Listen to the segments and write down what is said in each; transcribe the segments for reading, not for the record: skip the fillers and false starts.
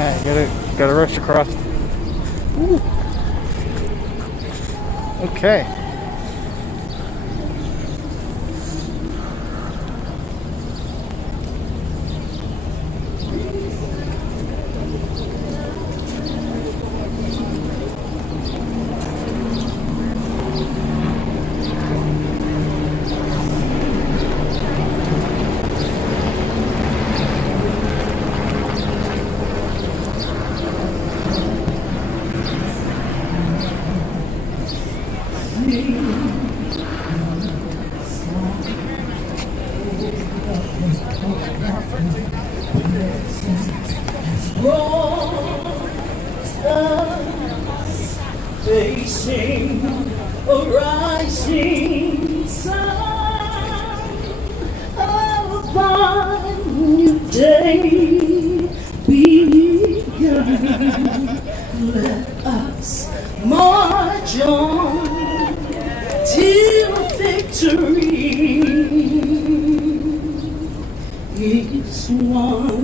Alright, gotta rush across. Ooh. Okay. Facing a rising sun, a new day begun. Let us march on till victory is won.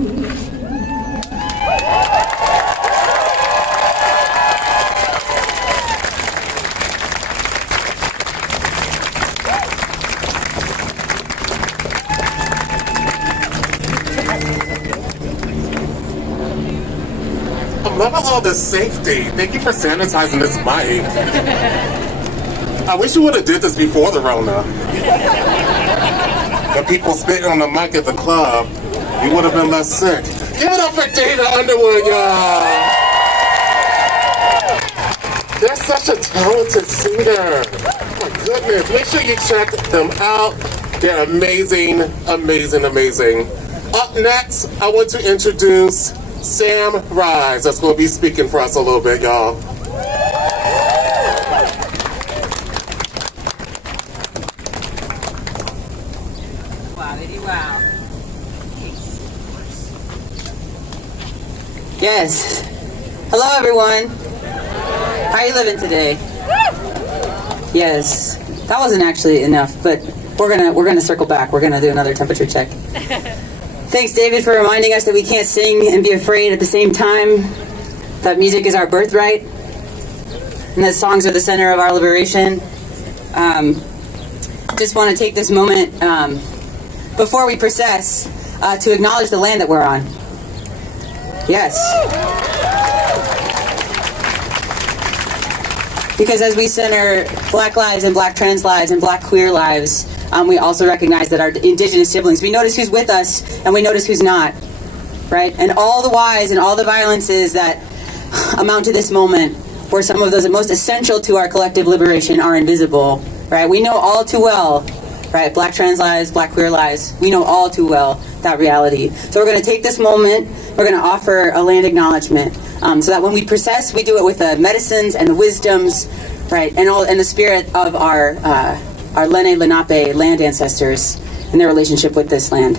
Love all the safety. Thank you for sanitizing this mic. I wish you would have did this before the Rona. The people spitting on the mic at the club, you would have been less sick. Give it up for Dana Underwood, y'all. They're such a talented singer. Oh my goodness. Make sure you check them out. They're amazing, amazing, amazing. Up next, I want to introduce Sam Rise. That's going to be speaking for us a little bit, y'all. Wow. Yes. Hello, everyone. How are you living today? Yes. That wasn't actually enough, but we're gonna circle back. We're gonna do another temperature check. Thanks, David, for reminding us that we can't sing and be afraid at the same time. That music is our birthright, and that songs are the center of our liberation. Just want to take this moment before we process to acknowledge the land that we're on. Yes. Because as we center Black lives and Black trans lives and Black queer lives, we also recognize that our Indigenous siblings, we notice who's with us and we notice who's not, right? And all the whys and all the violences that amount to this moment, where some of those most essential to our collective liberation are invisible, right? We know all too well, right? Black trans lives, Black queer lives, we know all too well that reality. So we're going to take this moment, we're going to offer a land acknowledgement, so that when we process, we do it with the medicines and the wisdoms, right? And the spirit of our Lenni Lenape land ancestors and their relationship with this land.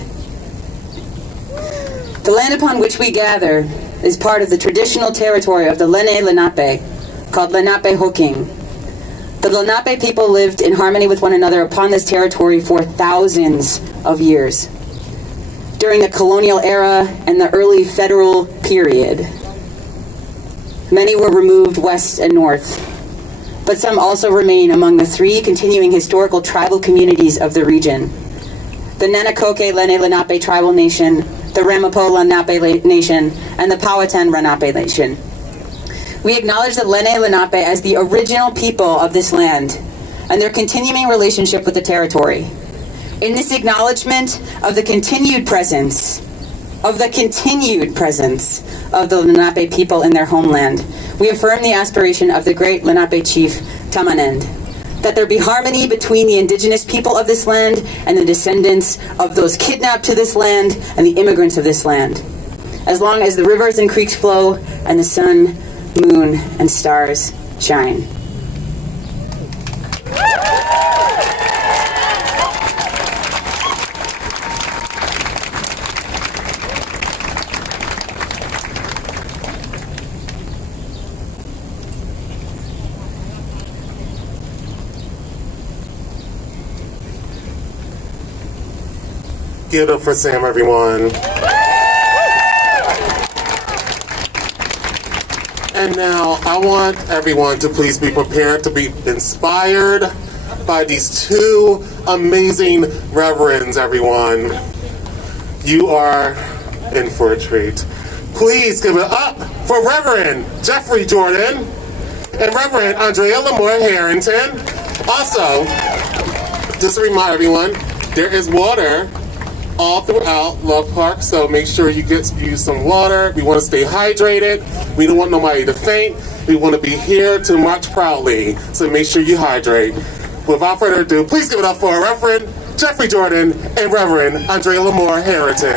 The land upon which we gather is part of the traditional territory of the Lenni Lenape, called Lenape Hoking. The Lenape people lived in harmony with one another upon this territory for thousands of years. During the colonial era and the early federal period, many were removed west and north, but some also remain among the three continuing historical tribal communities of the region: the Nanakoke Lenni Lenape Tribal Nation, the Ramapo Lenape Nation, and the Powhatan Lenape Nation. We acknowledge the Lenni Lenape as the original people of this land and their continuing relationship with the territory. In this acknowledgement of the continued presence of the Lenape people in their homeland, we affirm the aspiration of the great Lenape chief Tamanend, that there be harmony between the indigenous people of this land and the descendants of those kidnapped to this land and the immigrants of this land, as long as the rivers and creeks flow and the sun, moon, and stars shine. Give it up for Sam, everyone. And now I want everyone to please be prepared to be inspired by these two amazing reverends, everyone. You are in for a treat. Please give it up for Reverend Jeffrey Jordan and Reverend Andrea Lamore Harrington. Also, just to remind everyone, there is water all throughout Love Park, so make sure you use some water. We want to stay hydrated. We don't want nobody to faint. We want to be here to march proudly, so make sure you hydrate. Without further ado, please give it up for Reverend Jeffrey Jordan and Reverend Andrea Lamore Harrington.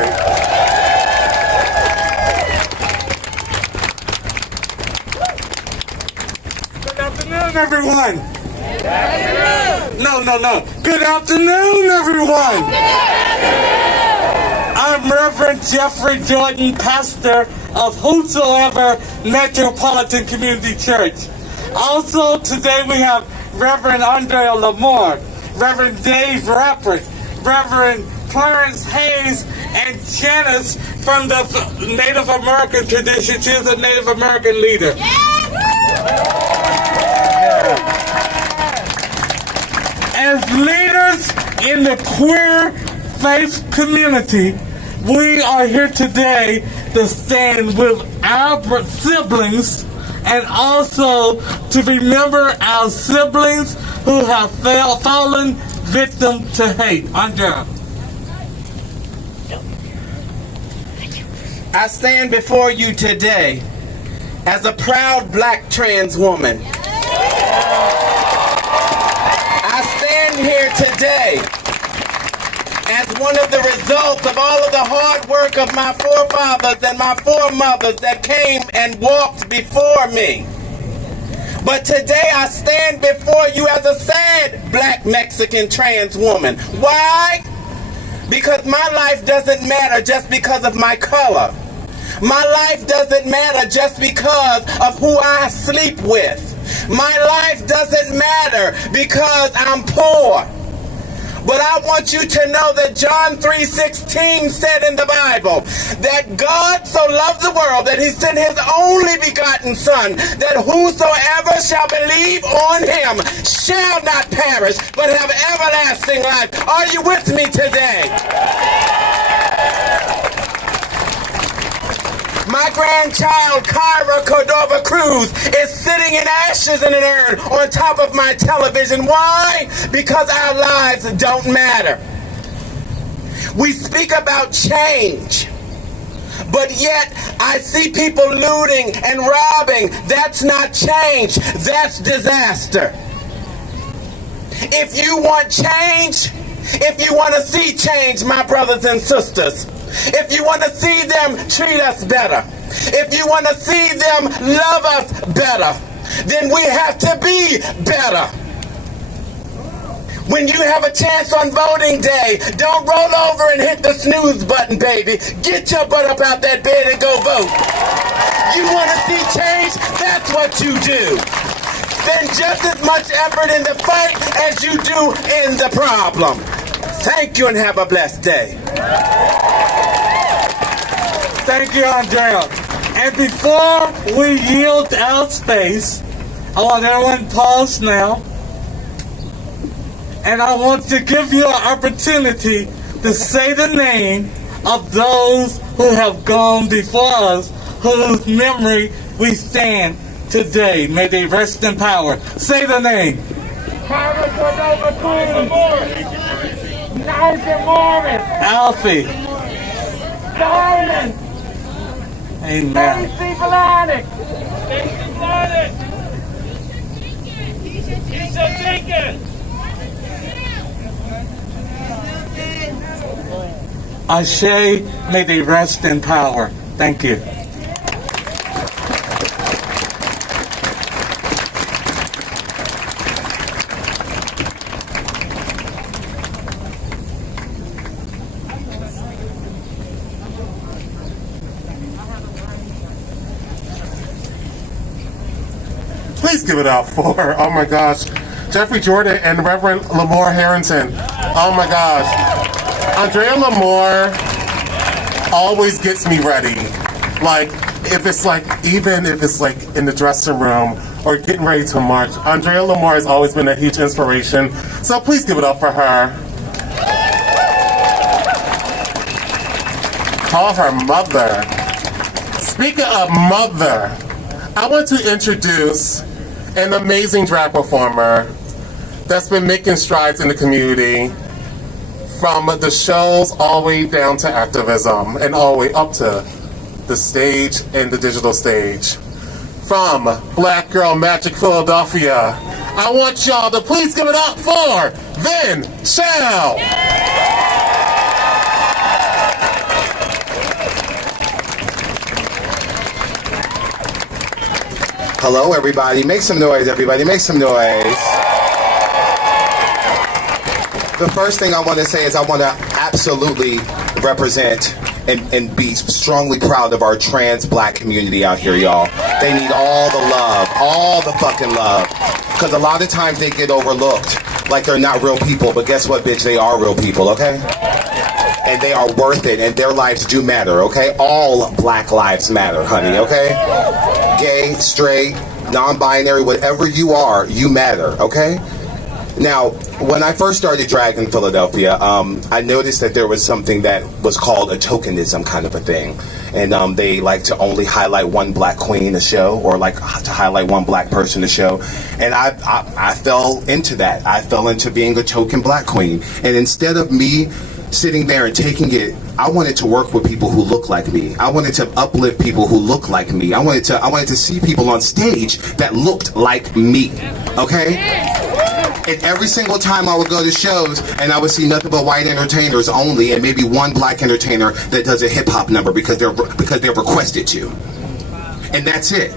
Good afternoon, everyone. No. Good afternoon, everyone. I'm Reverend Jeffrey Jordan, pastor of Whosoever Metropolitan Community Church. Also, today we have Reverend Andrea Lamore, Reverend Dave Rappert, Reverend Clarence Hayes, and Janice from the Native American tradition. She is a Native American leader. As leaders in the queer faith community, we are here today to stand with our siblings and also to remember our siblings who have fallen victim to hate. Andrea. I stand before you today as a proud black trans woman. I stand here today as one of the results of all of the hard work of my forefathers and my foremothers that came and walked before me. But today I stand before you as a sad black Mexican trans woman. Why? Because my life doesn't matter just because of my color. My life doesn't matter just because of who I sleep with. My life doesn't matter because I'm poor. But I want you to know that John 3:16 said in the Bible that God so loved the world that he sent his only begotten Son, that whosoever shall believe on him shall not perish, but have everlasting life. Are you with me today? My grandchild, Kyra Cordova Cruz, is sitting in ashes in an urn on top of my television. Why? Because our lives don't matter. We speak about change, but yet I see people looting and robbing. That's not change. That's disaster. If you want change, if you want to see change, my brothers and sisters, if you want to see them treat us better, if you want to see them love us better, then we have to be better. When you have a chance on voting day, don't roll over and hit the snooze button, baby. Get your butt up out that bed and go vote. You want to see change? That's what you do. Spend just as much effort in the fight as you do in the problem. Thank you and have a blessed day. Thank you, Andrea. And before we yield our space, I want everyone to pause now. And I want to give you an opportunity to say the name of those who have gone before us, whose memory we stand today. May they rest in power. Say the name. Kyra Cordova Cruz. Niger Morris. Alfie. Diamond. Amen. Stacey Vladeck. Keisha Jenkins. Ashe, may they rest in power. Thank you. Please give it up for, oh my gosh, Jeffrey Jordan and Reverend Lamore Harrington. Oh my gosh. Andrea Lamore always gets me ready. Like, if it's like, even if it's like in the dressing room or getting ready to march, Andrea Lamar has always been a huge inspiration. So please give it up for her. Call her mother. Speaking of mother, I want to introduce an amazing drag performer that's been making strides in the community, from the shows all the way down to activism and all the way up to the stage and the digital stage. From Black Girl Magic Philadelphia, I want y'all to please give it up for Vin Chell. Hello, everybody. Make some noise, everybody. Make some noise. The first thing I want to say is I want to absolutely represent and be strongly proud of our trans black community out here, y'all. They need all the love, all the fucking love. Because a lot of times they get overlooked like they're not real people. But guess what, bitch? They are real people, okay? And they are worth it, and their lives do matter, okay? All black lives matter, honey, okay? Gay, straight, non-binary, whatever you are, you matter, okay? Now, when I first started drag in Philadelphia, I noticed that there was something that was called a tokenism kind of a thing. And they like to only highlight one black queen a show, or like to highlight one black person a show. And I fell into that. I fell into being a token black queen. And instead of me sitting there and taking it, I wanted to work with people who look like me. I wanted to uplift people who look like me. I wanted to see people on stage that looked like me, okay? And every single time I would go to shows and I would see nothing but white entertainers only, and maybe one black entertainer that does a hip hop number because they're requested to. And that's it.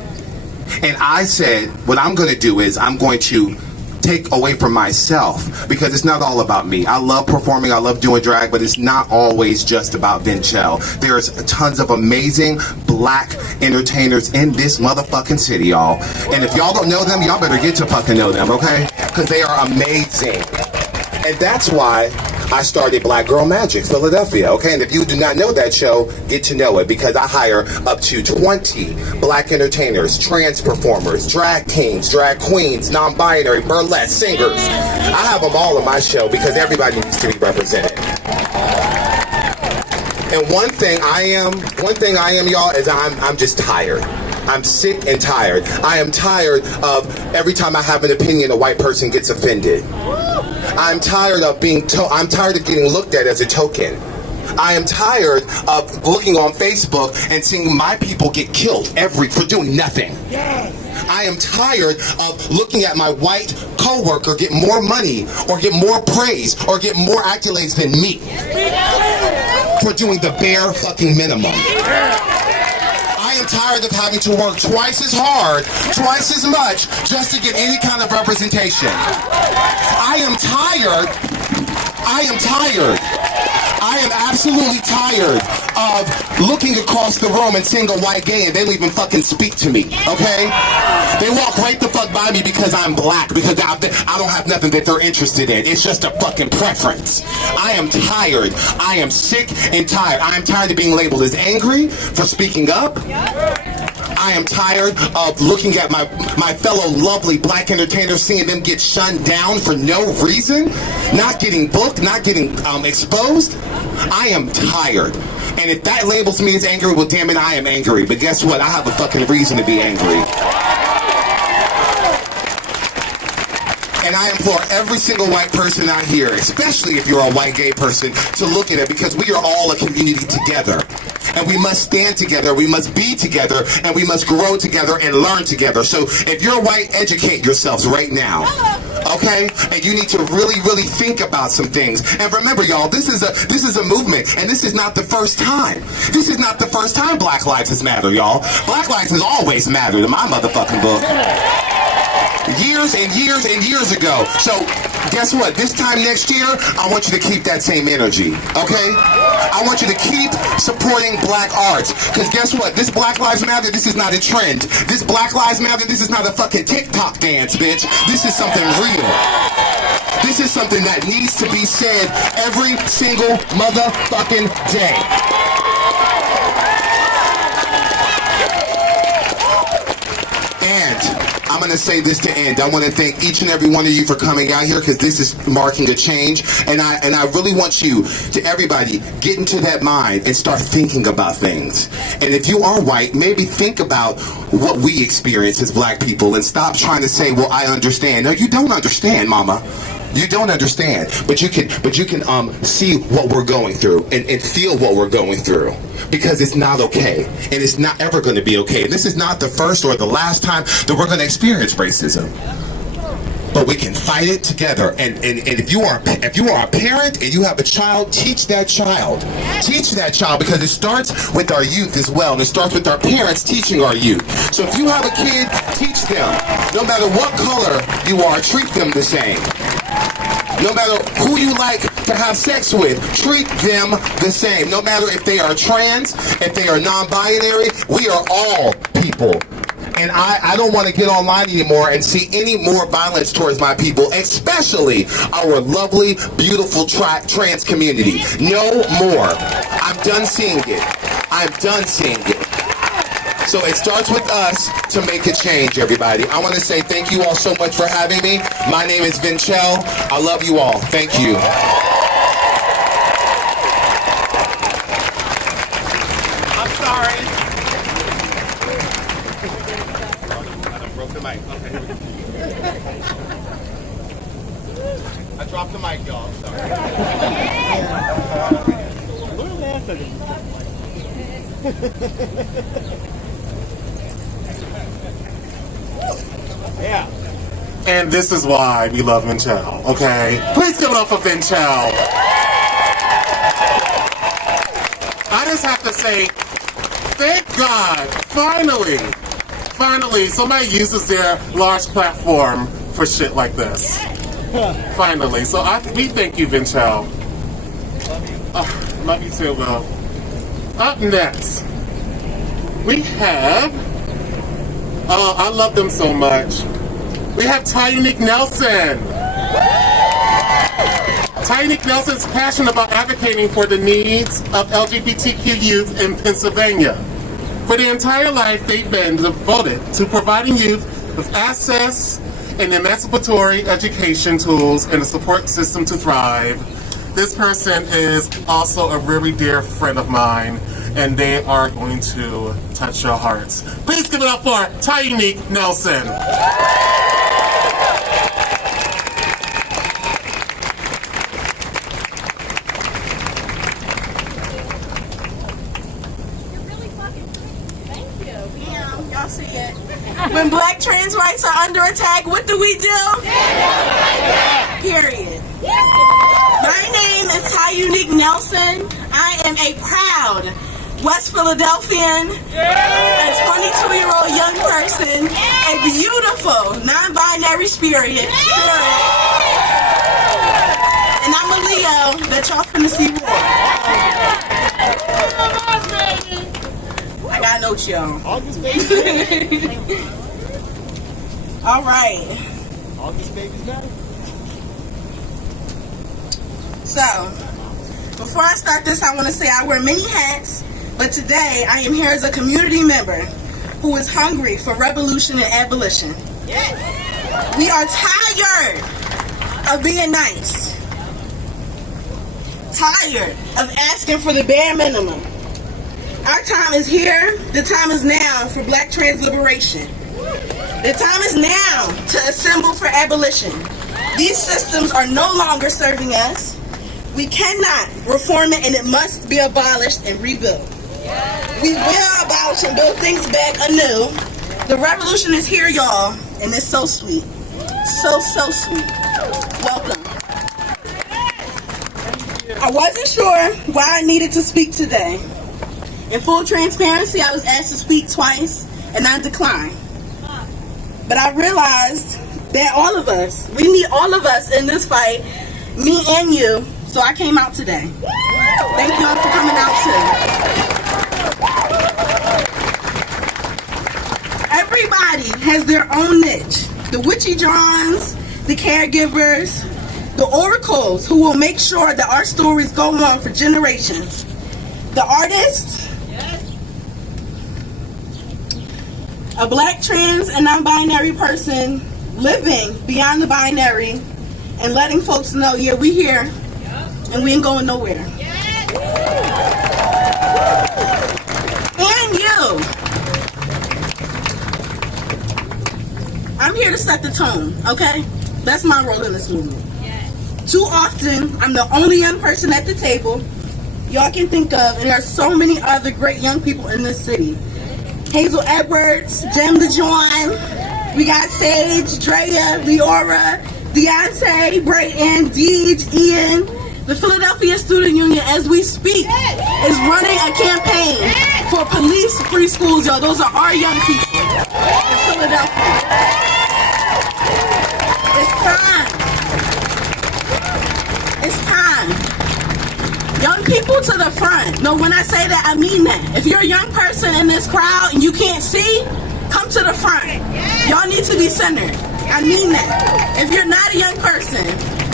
And I said, what I'm gonna do is I'm going to take away from myself, because it's not all about me. I love performing, I love doing drag, but it's not always just about Vin Chell. There's tons of amazing black entertainers in this motherfucking city, y'all. And if y'all don't know them, y'all better get to fucking know them, okay? Because they are amazing. And that's why I started Black Girl Magic Philadelphia, okay? And if you do not know that show, get to know it, because I hire up to 20 black entertainers, trans performers, drag kings, drag queens, non-binary, burlesque singers. I have them all on my show because everybody needs to be represented. And one thing I am, y'all, is I'm just tired. I'm sick and tired. I am tired of every time I have an opinion, a white person gets offended. I'm tired of I'm tired of getting looked at as a token. I am tired of looking on Facebook and seeing my people get killed for doing nothing. I am tired of looking at my white coworker get more money or get more praise or get more accolades than me for doing the bare fucking minimum. I am tired of having to work twice as hard, twice as much, just to get any kind of representation. I am tired. I am absolutely tired of looking across the room and seeing a white gay and they don't even fucking speak to me, okay? They walk right the fuck by me because I'm black, because I don't have nothing that they're interested in. It's just a fucking preference. I am tired. I am sick and tired. I am tired of being labeled as angry for speaking up. I am tired of looking at my fellow lovely black entertainers, seeing them get shunned down for no reason, not getting booked, not getting exposed. I am tired. And if that labels me as angry, well, damn it, I am angry. But guess what? I have a fucking reason to be angry. And I implore every single white person out here, especially if you're a white gay person, to look at it, because we are all a community together. And we must stand together, we must be together, and we must grow together and learn together. So if you're white, educate yourselves right now, okay? And you need to really, really think about some things. And remember, y'all, this is a movement, and this is not the first time. This is not the first time Black Lives has mattered, y'all. Black Lives has always mattered in my motherfucking book. Years and years and years ago. So guess what? This time next year, I want you to keep that same energy, okay? I want you to keep supporting black arts. Because guess what? This Black Lives Matter, this is not a trend. This Black Lives Matter, this is not a fucking TikTok dance, bitch. This is something real. This is something that needs to be said every single motherfucking day. to say this to end. I want to thank each and every one of you for coming out here, because this is marking a change. And I really want you to, everybody, get into that mind and start thinking about things. And if you are white, maybe think about what we experience as black people and stop trying to say, well, I understand. No, you don't understand, mama. You don't understand, but you can see what we're going through and feel what we're going through, because it's not okay, and it's not ever going to be okay. And this is not the first or the last time that we're going to experience racism. But we can fight it together. And if you are a parent and you have a child, teach that child. Teach that child, because it starts with our youth as well, and it starts with our parents teaching our youth. So if you have a kid, teach them. No matter what color you are, treat them the same. No matter who you like to have sex with, treat them the same. No matter if they are trans, if they are non-binary, we are all people. And I don't want to get online anymore and see any more violence towards my people, especially our lovely, beautiful trans community. No more. I'm done seeing it. I'm done seeing it. So it starts with us to make a change, everybody. I want to say thank you all so much for having me. My name is Vinchell. I love you all. Thank you. I'm sorry. I broke the mic. Okay, here we go. I dropped the mic, y'all. Sorry. Yeah. And this is why we love Vinchell, okay? Please give it up for Vinchell. I just have to say, thank God, finally, somebody uses their large platform for shit like this. Finally. So we thank you, Vinchell. Love you too, Will. Up next, we have, I love them so much. We have Tyunique Nelson. Tyunique Nelson is passionate about advocating for the needs of LGBTQ youth in Pennsylvania. For their entire life, they've been devoted to providing youth with access and emancipatory education tools and a support system to thrive. This person is also a very dear friend of mine, and they are going to touch your hearts. Please give it up for Tyunique Nelson. Y'all see it? When black trans rights are under attack, what do we do? Period. My name is Tyunique Nelson. I am a proud West Philadelphian, a 22-year-old young person, a beautiful non-binary spirit, and I'm a Leo that y'all finna see more. I got notes, y'all. August baby. All right. August baby's matter. So, before I start this, I want to say I wear many hats, but today I am here as a community member who is hungry for revolution and abolition. Yes. We are tired of being nice. Tired of asking for the bare minimum. Our time is here. The time is now for black trans liberation. The time is now to assemble for abolition. These systems are no longer serving us. We cannot reform it, and it must be abolished and rebuilt. We will abolish and build things back anew. The revolution is here, y'all, and it's so sweet. So sweet. Welcome. I wasn't sure why I needed to speak today. In full transparency, I was asked to speak twice, and I declined. But I realized that all of us, we need all of us in this fight, me and you, so I came out today. Thank you all for coming out too. Everybody has their own niche. The witchy Johns, the caregivers, the oracles who will make sure that our stories go on for generations. The artists, a black, trans, and non-binary person living beyond the binary and letting folks know, yeah, we here and we ain't going nowhere. And you. I'm here to set the tone, okay? That's my role in this movement. Too often, I'm the only young person at the table y'all can think of, and there are so many other great young people in this city. Hazel Edwards, Jem LeJohn, we got Sage, Drea, Leora, Deontay, Brayton, Deej, Ian. The Philadelphia Student Union, as we speak, is running a campaign for police-free schools, y'all. Those are our young people in Philadelphia. It's time. It's time. Young people to the front. No, when I say that, I mean that. If you're a young person in this crowd and you can't see, come to the front. Y'all need to be centered. I mean that. If you're not a young person,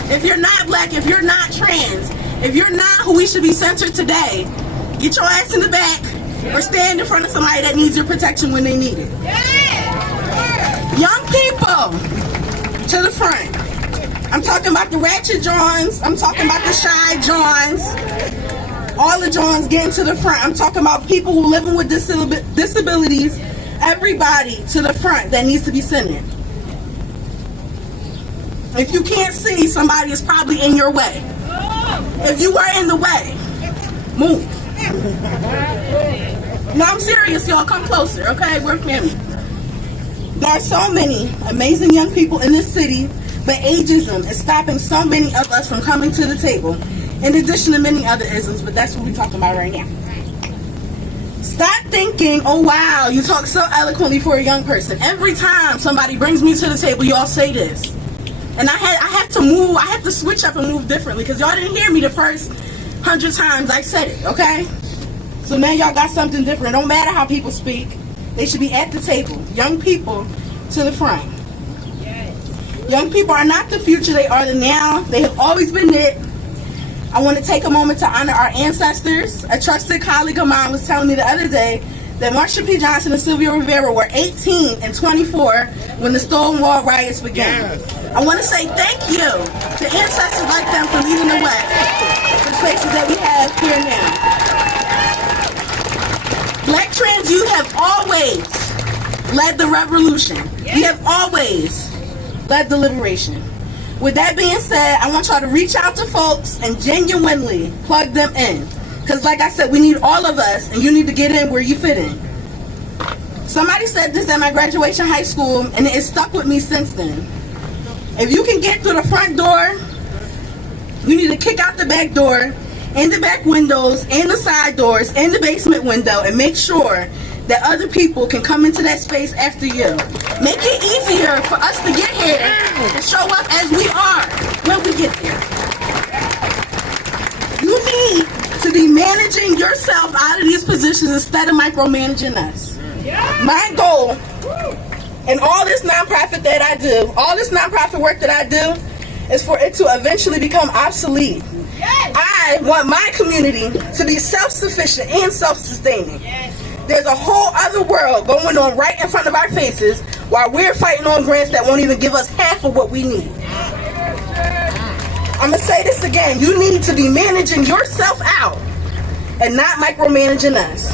if you're not black, if you're not trans, if you're not who we should be centered today, get your ass in the back or stand in front of somebody that needs your protection when they need it. Young people to the front. I'm talking about the ratchet Johns. I'm talking about the shy Johns. All the Johns getting to the front. I'm talking about people who living with disabilities. Everybody to the front that needs to be centered. If you can't see, somebody is probably in your way. If you were in the way, move. No, I'm serious, y'all. Come closer, okay? We're family. There are so many amazing young people in this city, but ageism is stopping so many of us from coming to the table, in addition to many other isms, but that's what we're talking about right now. Stop thinking, oh wow, you talk so eloquently for a young person. Every time somebody brings me to the table, y'all say this. And I have to move, I have to switch up and move differently because y'all didn't hear me the first 100 times I said it, okay? So now y'all got something different. It don't matter how people speak. They should be at the table. Young people to the front. Young people are not the future, they are the now. They have always been it. I want to take a moment to honor our ancestors. A trusted colleague of mine was telling me the other day that Marsha P. Johnson and Sylvia Rivera were 18 and 24 when the Stonewall riots began. I want to say thank you to ancestors like them for leading the way for spaces that we have here now. Black trans youth have always led the revolution. We have always led the liberation. With that being said, I want y'all to reach out to folks and genuinely plug them in. Because like I said, we need all of us, and you need to get in where you fit in. Somebody said this at my graduation high school, and it stuck with me since then. If you can get through the front door, you need to kick out the back door, and the back windows, and the side doors, and the basement window, and make sure that other people can come into that space after you. Make it easier for us to get here and show up as we are when we get there. You need to be managing yourself out of these positions instead of micromanaging us. My goal in all this nonprofit that I do, all this nonprofit work that I do, is for it to eventually become obsolete. I want my community to be self-sufficient and self-sustaining. There's a whole other world going on right in front of our faces while we're fighting on grants that won't even give us half of what we need. I'm going to say this again. You need to be managing yourself out and not micromanaging us.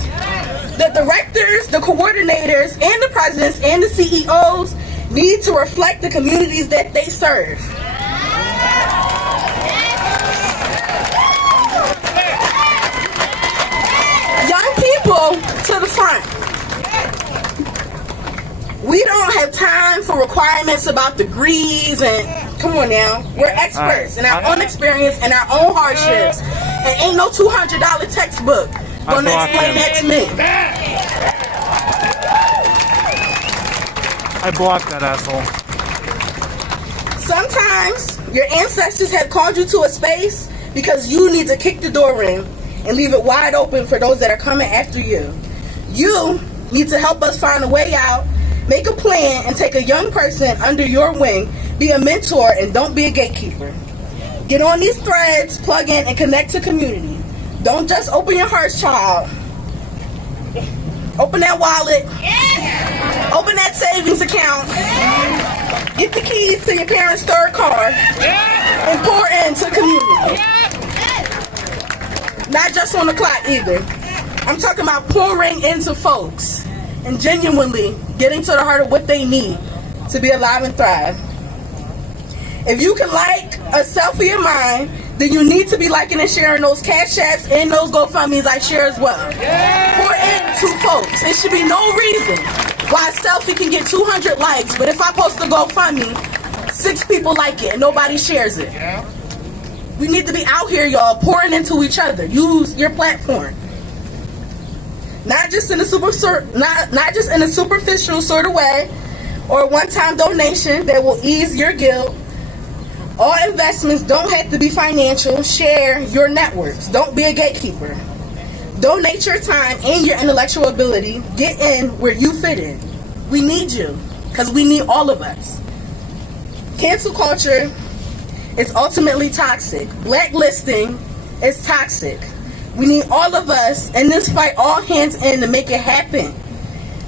The directors, the coordinators, and the presidents and the CEOs need to reflect the communities that they serve. Young people to the front. We don't have time for requirements about degrees and, come on now, we're experts in our own experience and our own hardships. And ain't no $200 textbook gonna explain that to me. I blocked that asshole. Sometimes your ancestors have called you to a space because you need to kick the door in and leave it wide open for those that are coming after you. You need to help us find a way out, make a plan, and take a young person under your wing. Be a mentor and don't be a gatekeeper. Get on these threads, plug in, and connect to community. Don't just open your hearts, child. Open that wallet. Open that savings account. Get the keys to your parents' third car and pour into the community. Not just on the clock either. I'm talking about pouring into folks and genuinely getting to the heart of what they need to be alive and thrive. If you can like a selfie of mine, then you need to be liking and sharing those Cash Apps and those GoFundMes I share as well. Pour into folks. There should be no reason why a selfie can get 200 likes, but if I post a GoFundMe, 6 people like it and nobody shares it. We need to be out here, y'all, pouring into each other. Use your platform. Not just in a superficial sort of way or a one-time donation that will ease your guilt. All investments don't have to be financial. Share your networks. Don't be a gatekeeper. Donate your time and your intellectual ability. Get in where you fit in. We need you because we need all of us. Cancel culture is ultimately toxic. Blacklisting is toxic. We need all of us in this fight, all hands in, to make it happen.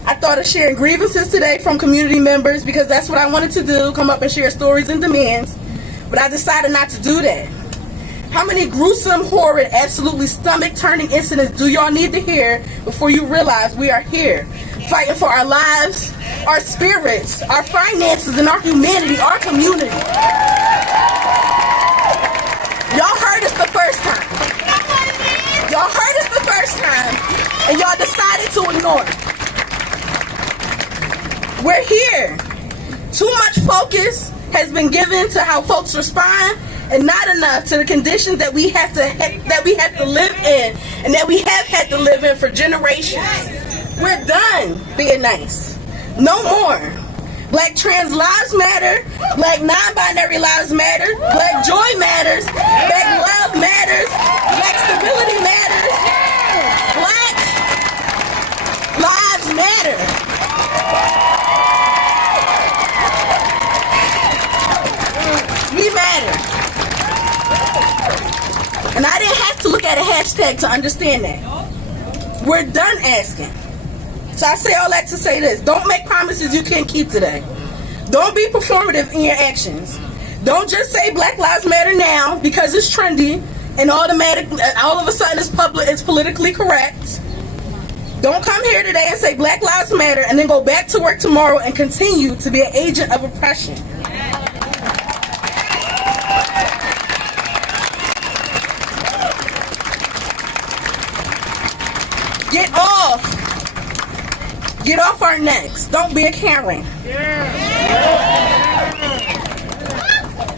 I thought of sharing grievances today from community members because that's what I wanted to do, come up and share stories and demands, but I decided not to do that. How many gruesome, horrid, absolutely stomach-turning incidents do y'all need to hear before you realize we are here, fighting for our lives, our spirits, our finances, and our humanity, our community? Y'all heard us the first time. Y'all heard us the first time, and y'all decided to ignore it. We're here. Too much focus has been given to how folks respond, and not enough to the conditions that we have to live in, and that we have had to live in for generations. We're done being nice. No more. Black trans lives matter. Black non-binary lives matter. Black joy matters. Black love matters. Black stability matters. Black lives matter. We matter. And I didn't have to look at a hashtag to understand that. We're done asking. So I say all that to say this. Don't make promises you can't keep today. Don't be performative in your actions. Don't just say Black Lives Matter now because it's trendy and all of a sudden it's politically correct. Don't come here today and say Black Lives Matter and then go back to work tomorrow and continue to be an agent of oppression. Get off our necks. Don't be a Karen.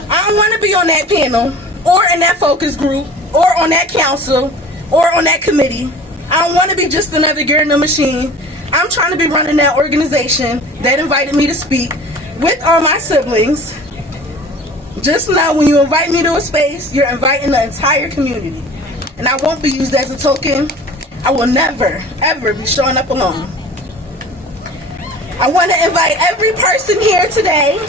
I don't want to be on that panel or in that focus group or on that council or on that committee. I don't want to be just another gear in the machine. I'm trying to be running that organization that invited me to speak with all my siblings. Just know when you invite me to a space, you're inviting the entire community. And I won't be used as a token. I will never, ever be showing up alone. I want to invite every person here today.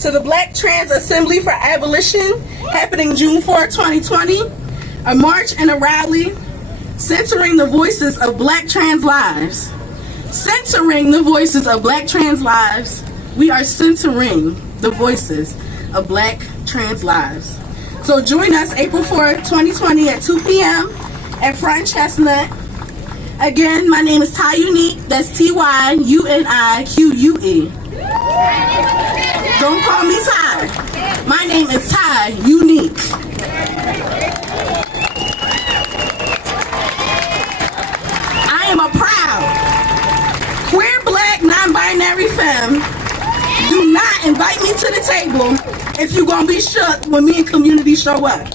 To the Black Trans Assembly for Abolition, happening June 4, 2020. A march and a rally centering the voices of Black trans lives. Centering the voices of Black trans lives. We are centering the voices of Black trans lives. So join us April 4th, 2020 at 2 p.m. at Front Chestnut. Again, my name is Ty Unique. That's Tyunique. Don't call me Ty. My name is Ty Unique. I am a proud queer, black, non-binary femme. Do not invite me to the table if you're going to be shook when me and community show up.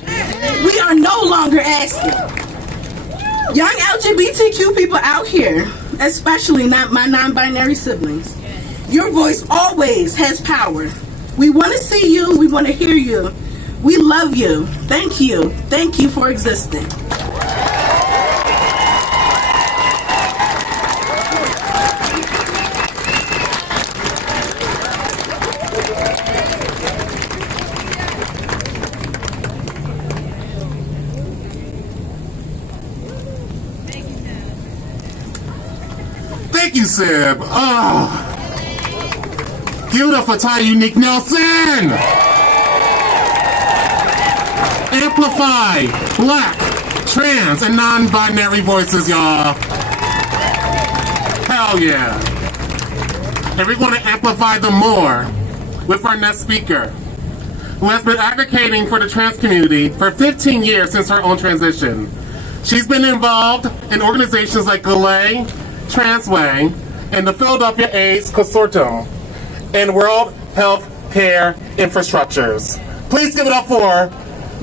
We are no longer asking. Young LGBTQ people out here, especially not my non-binary siblings, your voice always has power. We want to see you. We want to hear you. We love you. Thank you. Thank you for existing. Thank you, Sib. Oh. Give it up for Ty Unique Nelson. Amplify Black, trans, and non-binary voices, y'all. Hell yeah. And we want to amplify them more with our next speaker, who has been advocating for the trans community for 15 years since her own transition. She's been involved in organizations like Galay, Transway, and the Philadelphia AIDS Consortium, and World Health Care Infrastructures. Please give it up for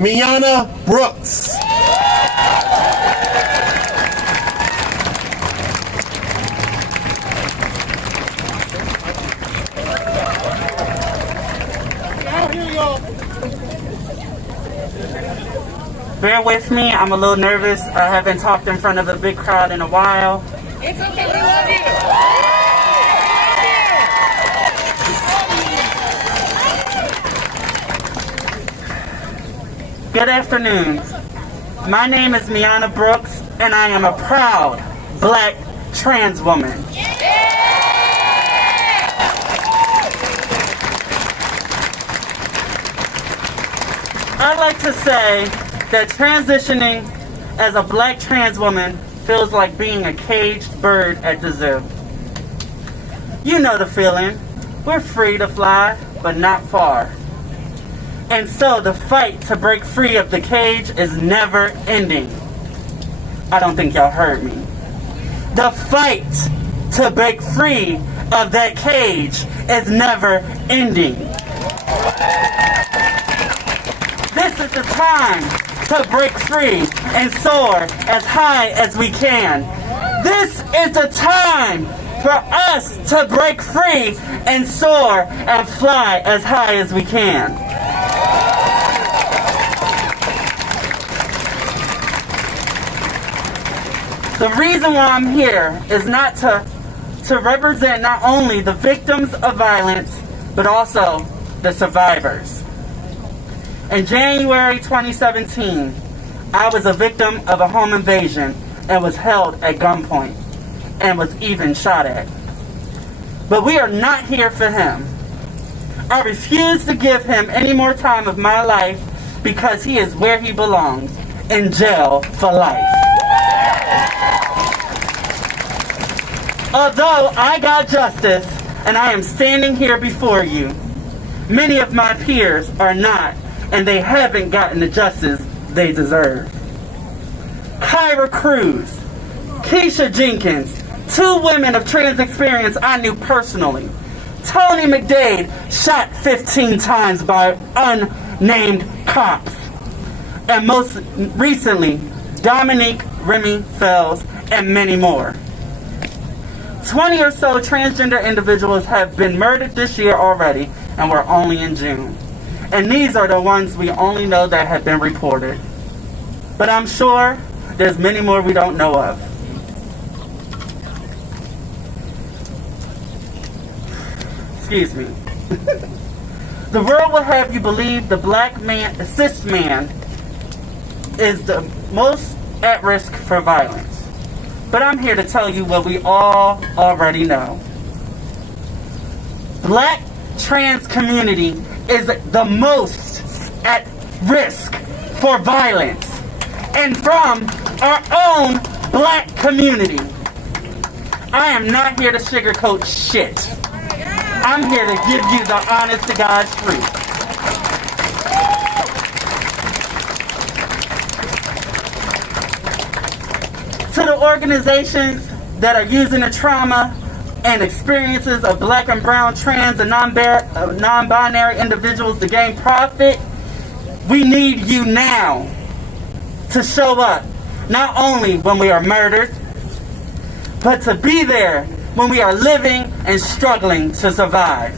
Miana Brooks. Bear with me, I'm a little nervous. I haven't talked in front of a big crowd in a while. It's okay, we love you. Good afternoon. My name is Miana Brooks, and I am a proud Black trans woman. I'd like to say that transitioning as a Black trans woman feels like being a caged bird at the zoo. You know the feeling. We're free to fly, but not far. And so the fight to break free of the cage is never ending. I don't think y'all heard me. The fight to break free of that cage is never ending. This is the time to break free and soar as high as we can. This is the time for us to break free and soar and fly as high as we can. The reason why I'm here is not to represent not only the victims of violence, but also the survivors. In January 2017, I was a victim of a home invasion and was held at gunpoint and was even shot at. But we are not here for him. I refuse to give him any more time of my life because he is where he belongs, in jail for life. Although I got justice and I am standing here before you, many of my peers are not, and they haven't gotten the justice they deserve. Kyra Cruz, Keisha Jenkins, two women of trans experience I knew personally. Tony McDade, shot 15 times by unnamed cops. And most recently, Dominique Remy Fells, and many more. 20 or so transgender individuals have been murdered this year already, and we're only in June. And these are the ones we only know that have been reported. But I'm sure there's many more we don't know of. Excuse me. The world will have you believe the black man, the cis man, is the most at risk for violence. But I'm here to tell you what we all already know. Black trans community is the most at risk for violence, and from our own black community. I am not here to sugarcoat shit. I'm here to give you the honest to God truth. To the organizations that are using the trauma and experiences of black and brown, trans, and non-binary individuals to gain profit, we need you now to show up, not only when we are murdered, but to be there when we are living and struggling to survive.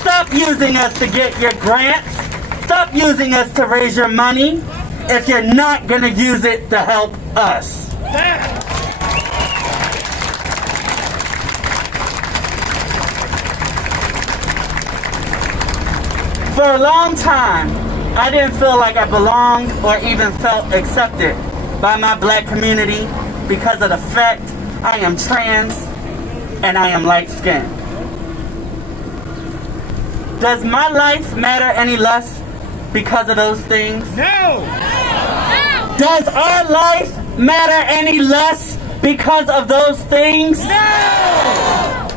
Stop using us to get your grants. Stop using us to raise your money if you're not going to use it to help us. For a long time, I didn't feel like I belonged or even felt accepted by my black community because of the fact I am trans and I am light-skinned. Does my life matter any less because of those things? No! Does our life matter any less because of those things? No!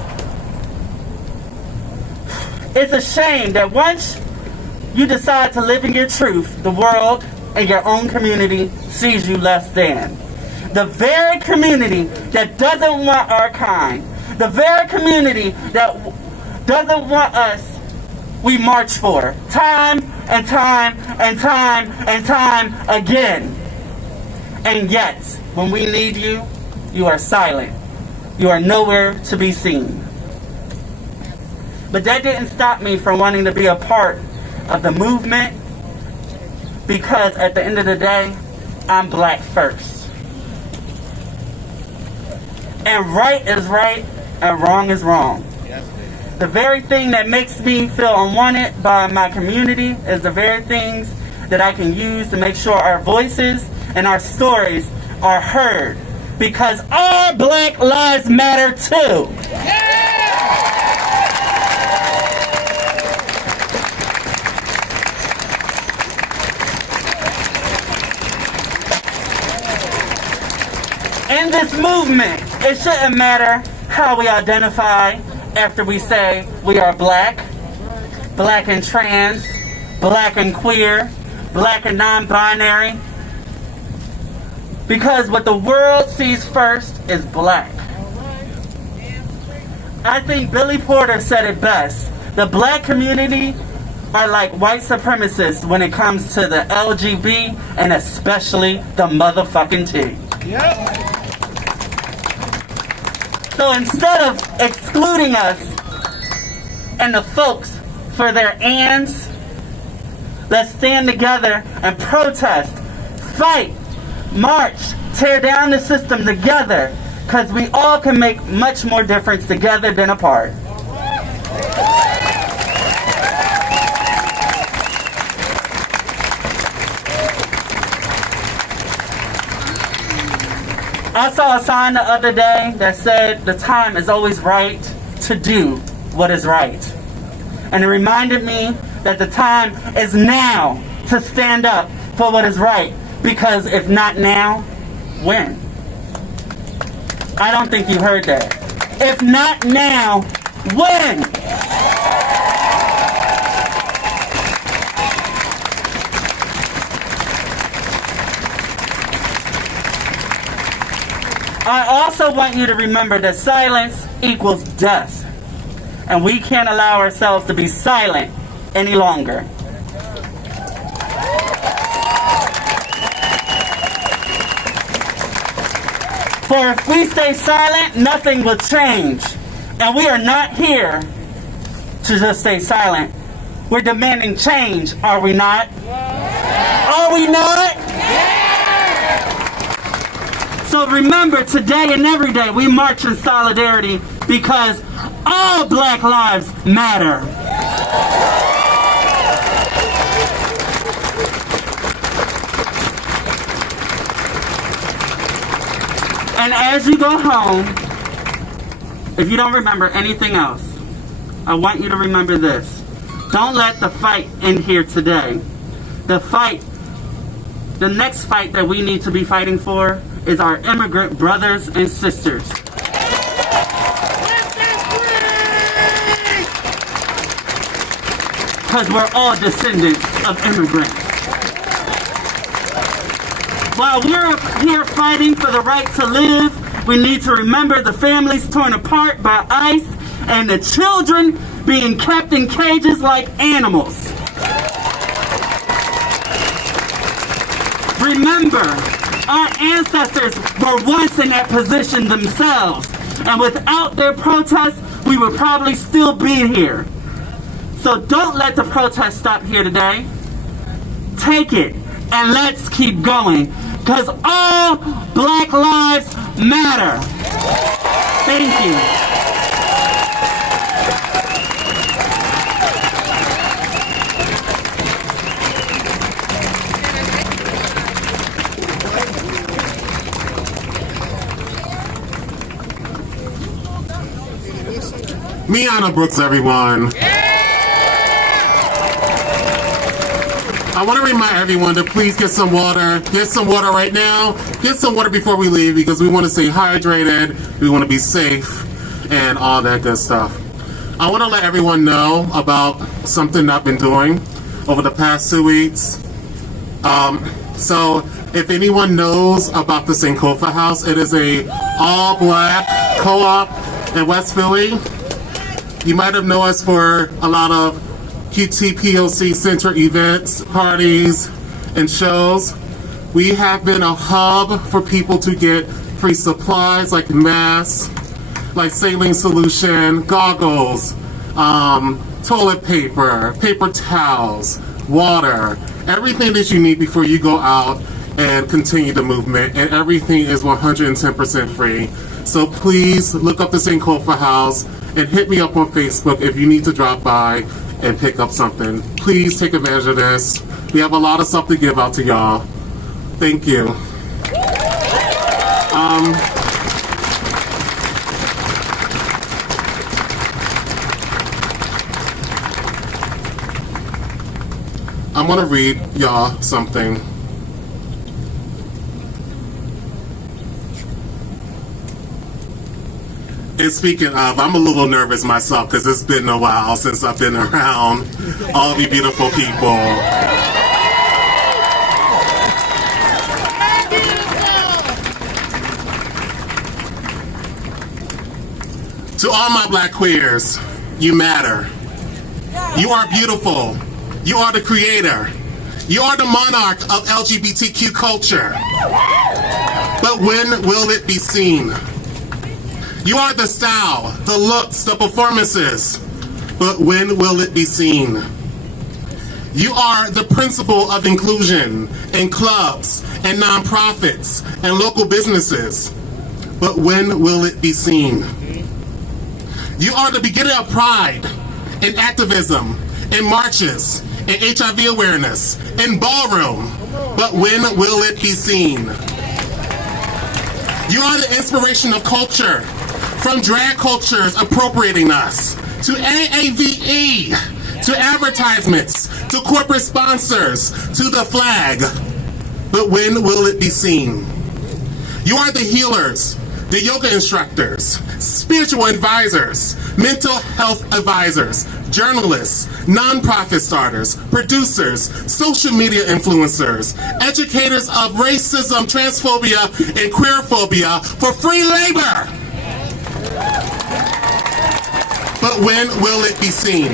It's a shame that once you decide to live in your truth, the world and your own community sees you less than. The very community that doesn't want our kind, the very community that doesn't want us, we march for time and time and time and time again. And yet, when we need you, you are silent. You are nowhere to be seen. But that didn't stop me from wanting to be a part of the movement, because at the end of the day, I'm black first. And right is right and wrong is wrong. The very thing that makes me feel unwanted by my community is the very things that I can use to make sure our voices and our stories are heard, because all black lives matter too. In this movement, it shouldn't matter how we identify after we say we are black, black and trans, black and queer, black and non-binary, because what the world sees first is black. I think Billy Porter said it best. The black community are like white supremacists when it comes to the LGB and especially the motherfucking T. Yep. So instead of excluding us and the folks for their ands, let's stand together and protest, fight, march, tear down the system together, because we all can make much more difference together than apart. I saw a sign the other day that said the time is always right to do what is right. And it reminded me that the time is now to stand up for what is right, because if not now, when? I don't think you heard that. If not now, when? I also want you to remember that silence equals death, and we can't allow ourselves to be silent any longer. For if we stay silent, nothing will change. And we are not here to just stay silent. We're demanding change, are we not? Are we not? So remember, today and every day, we march in solidarity, because all black lives matter. And as you go home, if you don't remember anything else, I want you to remember this. Don't let the fight end here today. The next fight that we need to be fighting for is our immigrant brothers and sisters. Because we're all descendants of immigrants. While we're here fighting for the right to live, we need to remember the families torn apart by ICE and the children being kept in cages like animals. Remember, our ancestors were once in that position themselves, and without their protests, we would probably still be here. So don't let the protest stop here today. Take it, and let's keep going, because all black lives matter. Thank you. Miana Brooks, everyone. I want to remind everyone to please get some water. Get some water right now. Get some water before we leave because we want to stay hydrated. We want to be safe and all that good stuff. I want to let everyone know about something I've been doing over the past 2 weeks. So if anyone knows about the Sankofa House, it is a all-black co-op in West Philly. You might have known us for a lot of QTPOC Center events, parties, and shows. We have been a hub for people to get free supplies like masks, like saline solution, goggles, toilet paper, paper towels, water, everything that you need before you go out and continue the movement, and everything is 110% free. So please look up the Sankofa House and hit me up on Facebook if you need to drop by and pick up something. Please take advantage of this. We have a lot of stuff to give out to y'all. Thank you. I'm gonna read y'all something. And speaking of, I'm a little nervous myself because it's been a while since I've been around all of you beautiful people. To all my black queers, you matter. You are beautiful. You are the creator. You are the monarch of LGBTQ culture. But when will it be seen? You are the style, the looks, the performances. But when will it be seen? You are the principle of inclusion in clubs and nonprofits and local businesses. But when will it be seen? You are the beginning of pride and activism and marches and HIV awareness and ballroom. But when will it be seen? You are the inspiration of culture, from drag cultures appropriating us, to AAVE, to advertisements, to corporate sponsors, to the flag. But when will it be seen? You are the healers, the yoga instructors, spiritual advisors, mental health advisors, journalists, nonprofit starters, producers, social media influencers, educators of racism, transphobia, and queerphobia for free labor. But when will it be seen?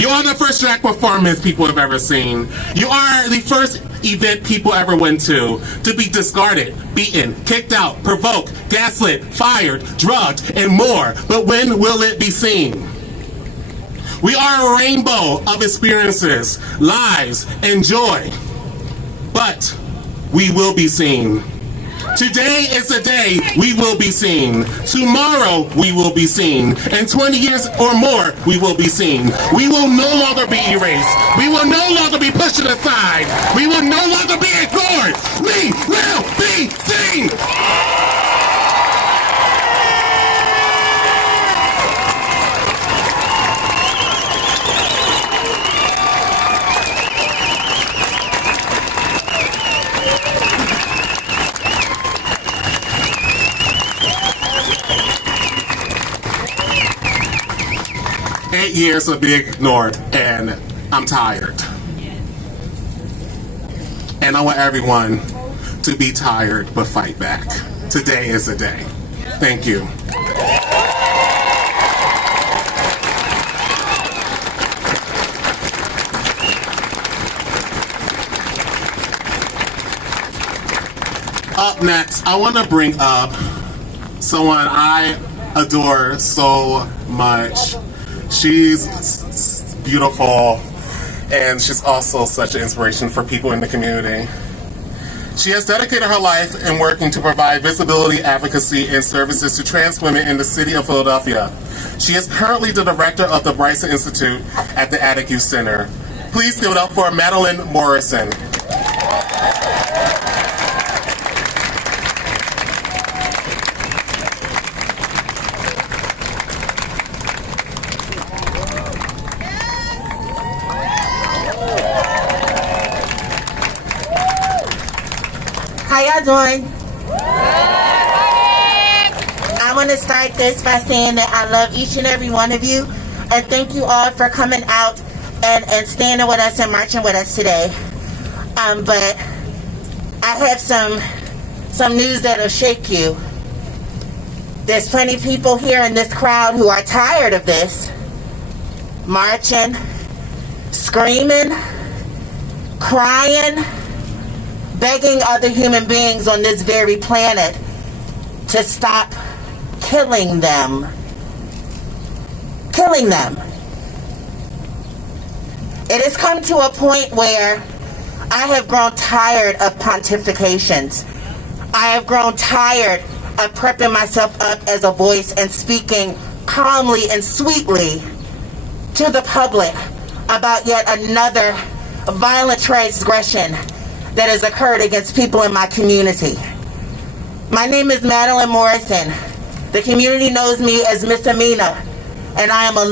You are the first drag performance people have ever seen. You are the first event people ever went to be discarded, beaten, kicked out, provoked, gaslit, fired, drugged, and more. But when will it be seen? We are a rainbow of experiences, lives, and joy. But we will be seen. Today is the day we will be seen. Tomorrow we will be seen. In 20 years or more, we will be seen. We will no longer be erased. We will no longer be pushed to the side. We will no longer be ignored. We will be seen. 8 years of being ignored, and I'm tired. And I want everyone to be tired but fight back. Today is the day. Thank you. Up next, I want to bring up someone I adore so much. She's beautiful, and she's also such an inspiration for people in the community. She has dedicated her life in working to provide visibility, advocacy, and services to trans women in the city of Philadelphia. She is currently the director of the Bryson Institute at the Attic Youth Center. Please give it up for Madeline Morrison. y'all doing? I want to start this by saying that I love each and every one of you, and thank you all for coming out and standing with us and marching with us today. But I have some news that'll shake you. There's plenty of people here in this crowd who are tired of this, marching, screaming, crying, begging other human beings on this very planet to stop killing them. Killing them. It has come to a point where I have grown tired of pontifications. I have grown tired of prepping myself up as a voice and speaking calmly and sweetly to the public about yet another violent transgression that has occurred against people in my community. My name is Madeline Morrison. The community knows me as Miss Amina, and I am a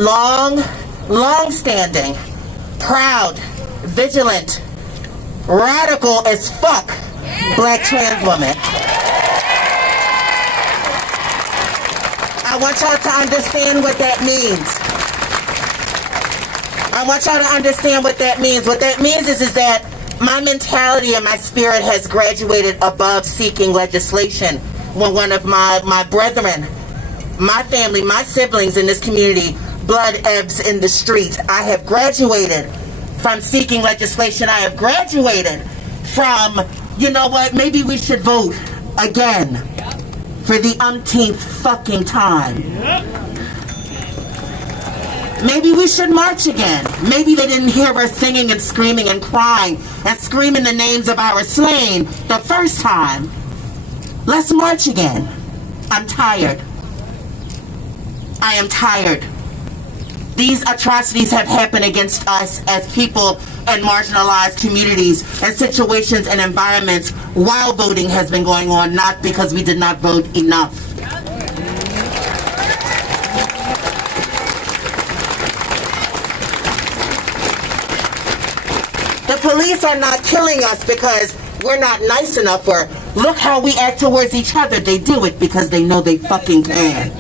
long-standing, proud, vigilant, radical as fuck black trans woman. I want y'all to understand what that means. I want y'all to understand what that means. What that means is that my mentality and my spirit has graduated above seeking legislation. When one of my brethren, my family, my siblings in this community, blood ebbs in the street. I have graduated from seeking legislation. I have graduated from, you know what, maybe we should vote again for the umpteenth fucking time. Maybe we should march again. Maybe they didn't hear us singing and screaming and crying and screaming the names of our slain the first time. Let's march again. I'm tired. I am tired. These atrocities have happened against us as people in marginalized communities and situations and environments while voting has been going on, not because we did not vote enough. The police are not killing us because we're not nice enough, or look how we act towards each other. They do it because they know they fucking can.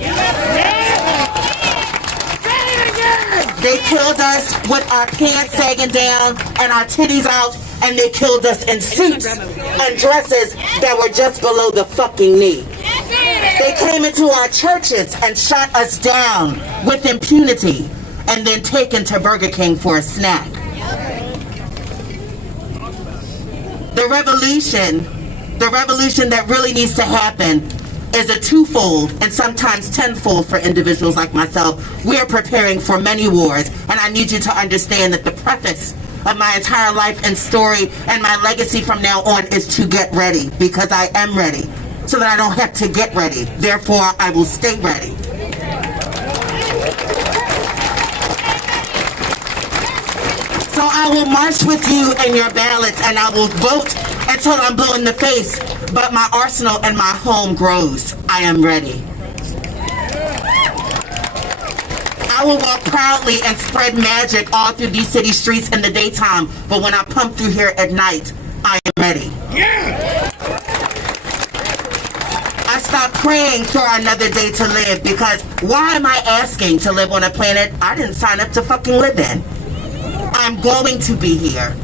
They killed us with our pants sagging down and our titties out, and they killed us in suits and dresses that were just below the fucking knee. They came into our churches and shot us down with impunity and then taken to Burger King for a snack. The revolution that really needs to happen is a twofold and sometimes tenfold for individuals like myself. We are preparing for many wars, and I need you to understand that the preface of my entire life and story and my legacy from now on is to get ready, because I am ready, so that I don't have to get ready. Therefore, I will stay ready. So I will march with you in your ballots, and I will vote until I'm blue in the face, but my arsenal and my home grows. I am ready. I will walk proudly and spread magic all through these city streets in the daytime, but when I pump through here at night, I am ready. I stopped praying for another day to live, because why am I asking to live on a planet I didn't sign up to fucking live in? I'm going to be here.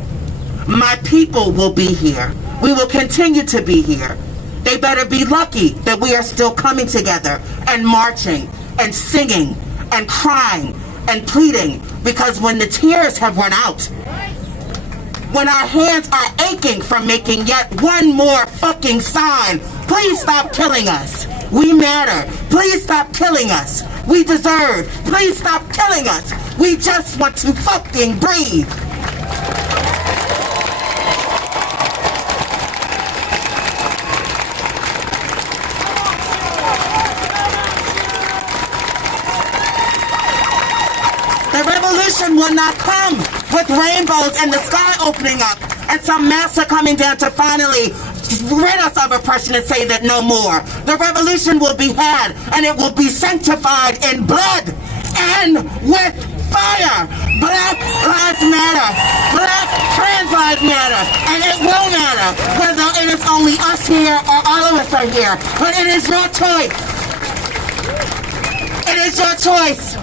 My people will be here. We will continue to be here. They better be lucky that we are still coming together and marching and singing and crying and pleading, because when the tears have run out, when our hands are aching from making yet one more fucking sign, please stop killing us. We matter. Please stop killing us. We deserve. Please stop killing us. We just want to fucking breathe. The revolution will not come with rainbows and the sky opening up and some master coming down to finally rid us of oppression and say that no more. The revolution will be had, and it will be sanctified in blood and with fire! Black lives matter! Black trans lives matter! And it will matter whether it is only us here or all of us are here. But it is your choice. It is your choice.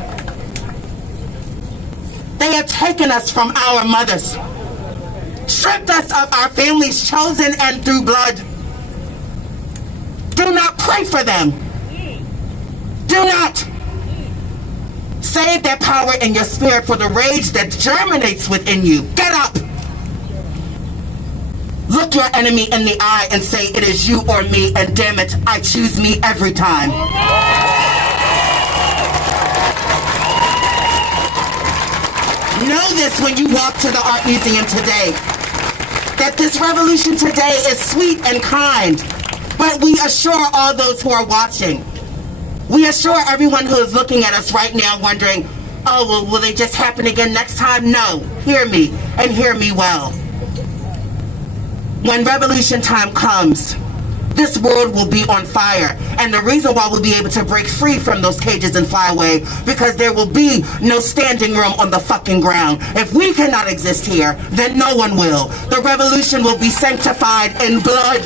They have taken us from our mothers, stripped us of our families chosen and through blood. Do not pray for them. Do not. Save that power in your spirit for the rage that germinates within you. Get up. Look your enemy in the eye and say, it is you or me, and damn it, I choose me every time. Know this when you walk to the Art Museum today, that this revolution today is sweet and kind, but we assure all those who are watching, we assure everyone who is looking at us right now wondering, oh, well, will it just happen again next time? No, hear me, and hear me well. When revolution time comes, this world will be on fire. And the reason why we'll be able to break free from those cages and fly away, because there will be no standing room on the fucking ground. If we cannot exist here, then no one will. The revolution will be sanctified in blood.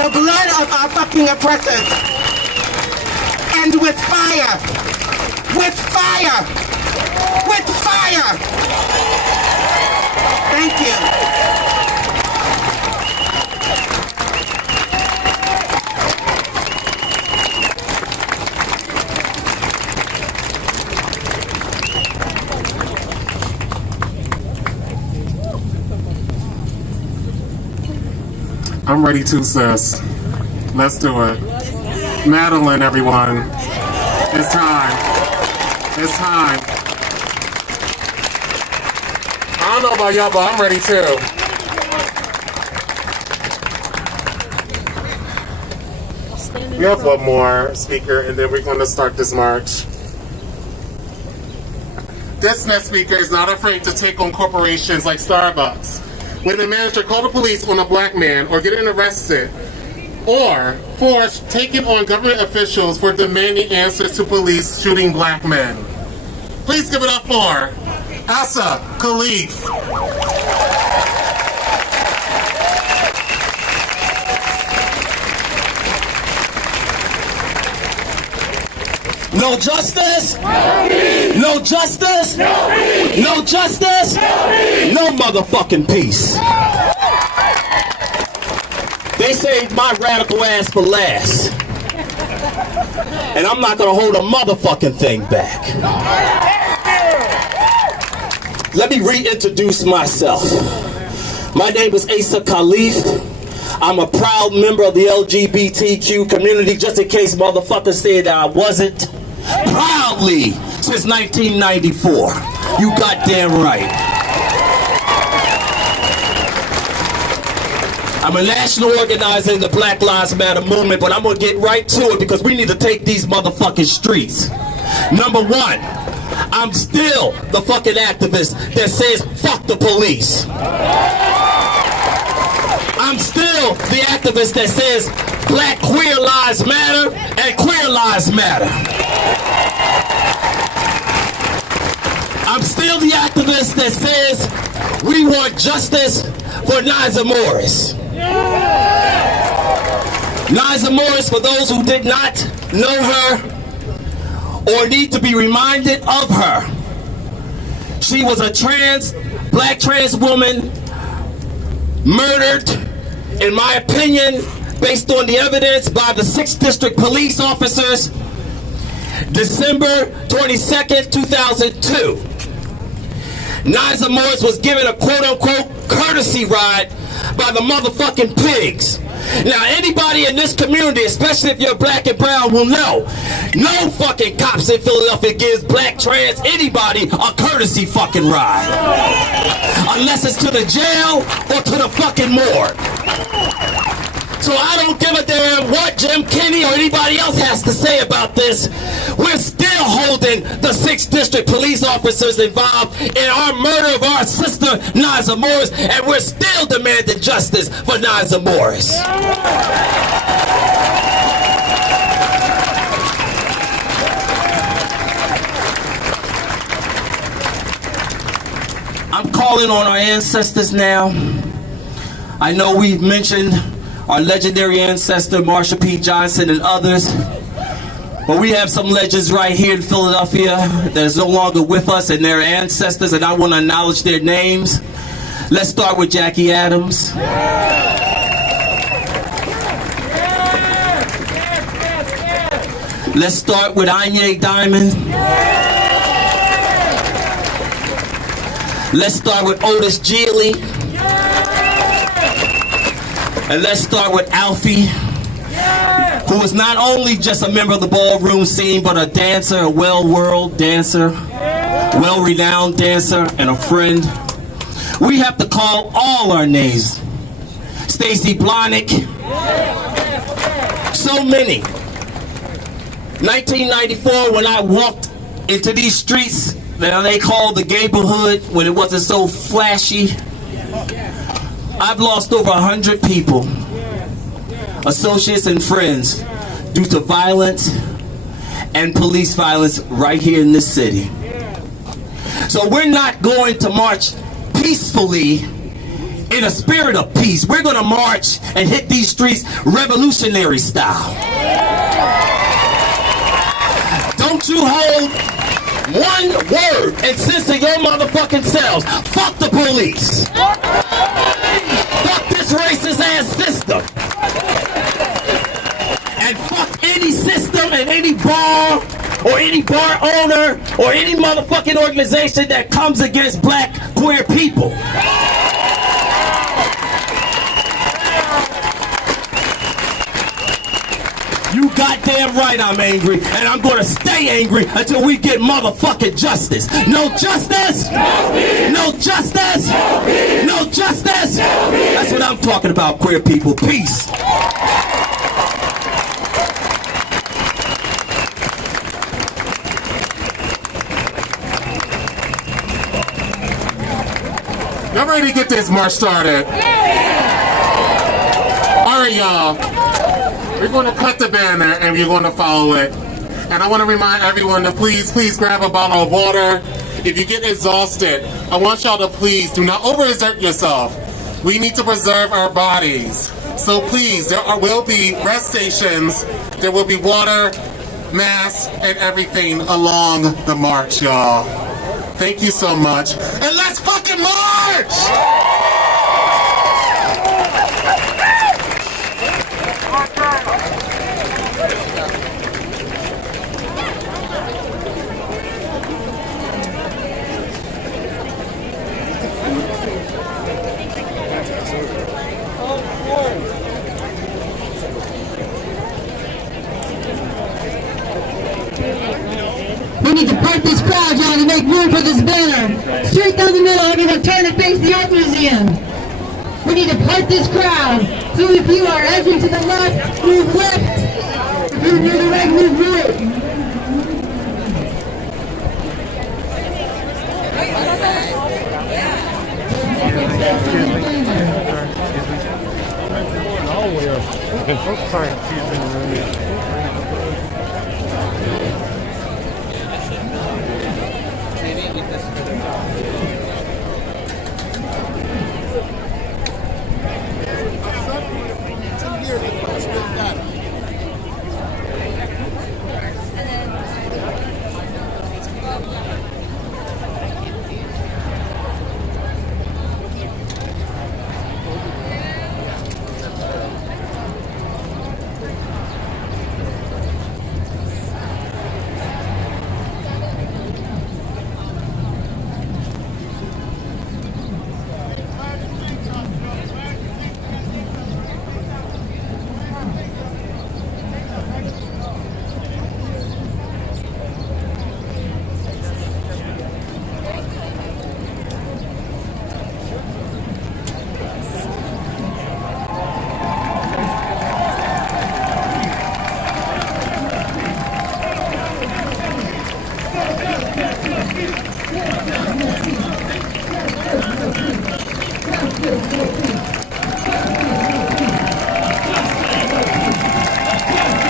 The blood of our fucking oppressors. And with fire. With fire. With fire. Thank you. I'm ready too, sis. Let's do it. Madeline, everyone. It's time. It's time. I don't know about y'all, but I'm ready too. We have one more speaker, and then we're going to start this march. This next speaker is not afraid to take on corporations like Starbucks. When a manager called the police on a black man or getting arrested, or for taking on government officials for demanding answers to police shooting black men. Please give it up for Asa Khalif. No justice? No justice? No justice? No motherfucking peace. They saved my radical ass for last. And I'm not gonna hold a motherfucking thing back. Let me reintroduce myself. My name is Asa Khalif. I'm a proud member of the LGBTQ community, just in case motherfuckers said that I wasn't. Proudly since 1994. You goddamn right. I'm a national organizer in the Black Lives Matter movement, but I'm gonna get right to it because we need to take these motherfucking streets. Number one, I'm still the fucking activist that says fuck the police. I'm still the activist that says Black queer lives matter and queer lives matter. I'm still the activist that says we want justice for Niza Morris. Niza Morris, for those who did not know her or need to be reminded of her, she was a black trans woman murdered, in my opinion, based on the evidence by the 6th District police officers, December 22nd, 2002. Niza Morris was given a quote-unquote courtesy ride by the motherfucking pigs. Now, anybody in this community, especially if you're black and brown, will know no fucking cops in Philadelphia gives black, trans, anybody a courtesy fucking ride. Unless it's to the jail or to the fucking morgue. So I don't give a damn what Jim Kenney or anybody else has to say about this. We're still holding the 6th District police officers involved in our murder of our sister, Niza Morris, and we're still demanding justice for Niza Morris. calling on our ancestors now. I know we've mentioned our legendary ancestor, Marsha P. Johnson, and others. But we have some legends right here in Philadelphia that is no longer with us, and their ancestors, and I want to acknowledge their names. Let's start with Jackie Adams. Let's start with Anye Diamond. Let's start with Otis Geely. And let's start with Alfie, who is not only just a member of the ballroom scene, but a dancer, a well-world dancer, well-renowned dancer, and a friend. We have to call all our names. Stacy Blahnik. So many. 1994, when I walked into these streets that they called the neighborhood, when it wasn't so flashy, I've lost over 100 people, associates and friends, due to violence and police violence right here in this city. So we're not going to march peacefully in a spirit of peace. We're going to march and hit these streets revolutionary style. Don't you hold one word and censor your motherfucking selves. Fuck the police. Fuck this racist ass system. And fuck any system and any bar or any bar owner or any motherfucking organization that comes against black queer people. You goddamn right I'm angry, and I'm gonna stay angry until we get motherfucking justice. No justice! No justice! No justice! That's what I'm talking about, queer people. Peace. Y'all ready to get this march started? All right, y'all. We're going to cut the banner and we're going to follow it. And I want to remind everyone to please grab a bottle of water. If you get exhausted, I want y'all to please do not overexert yourself. We need to preserve our bodies. So please, there will be rest stations. There will be water, masks, and everything along the march, y'all. Thank you so much. And let's fucking march! We need to part this crowd, y'all, to make room for this banner. Straight down the middle, everyone turn and face the Art Museum. We need to part this crowd. So if you are edging to the left, move left. If you're near the right, move right. Sorry.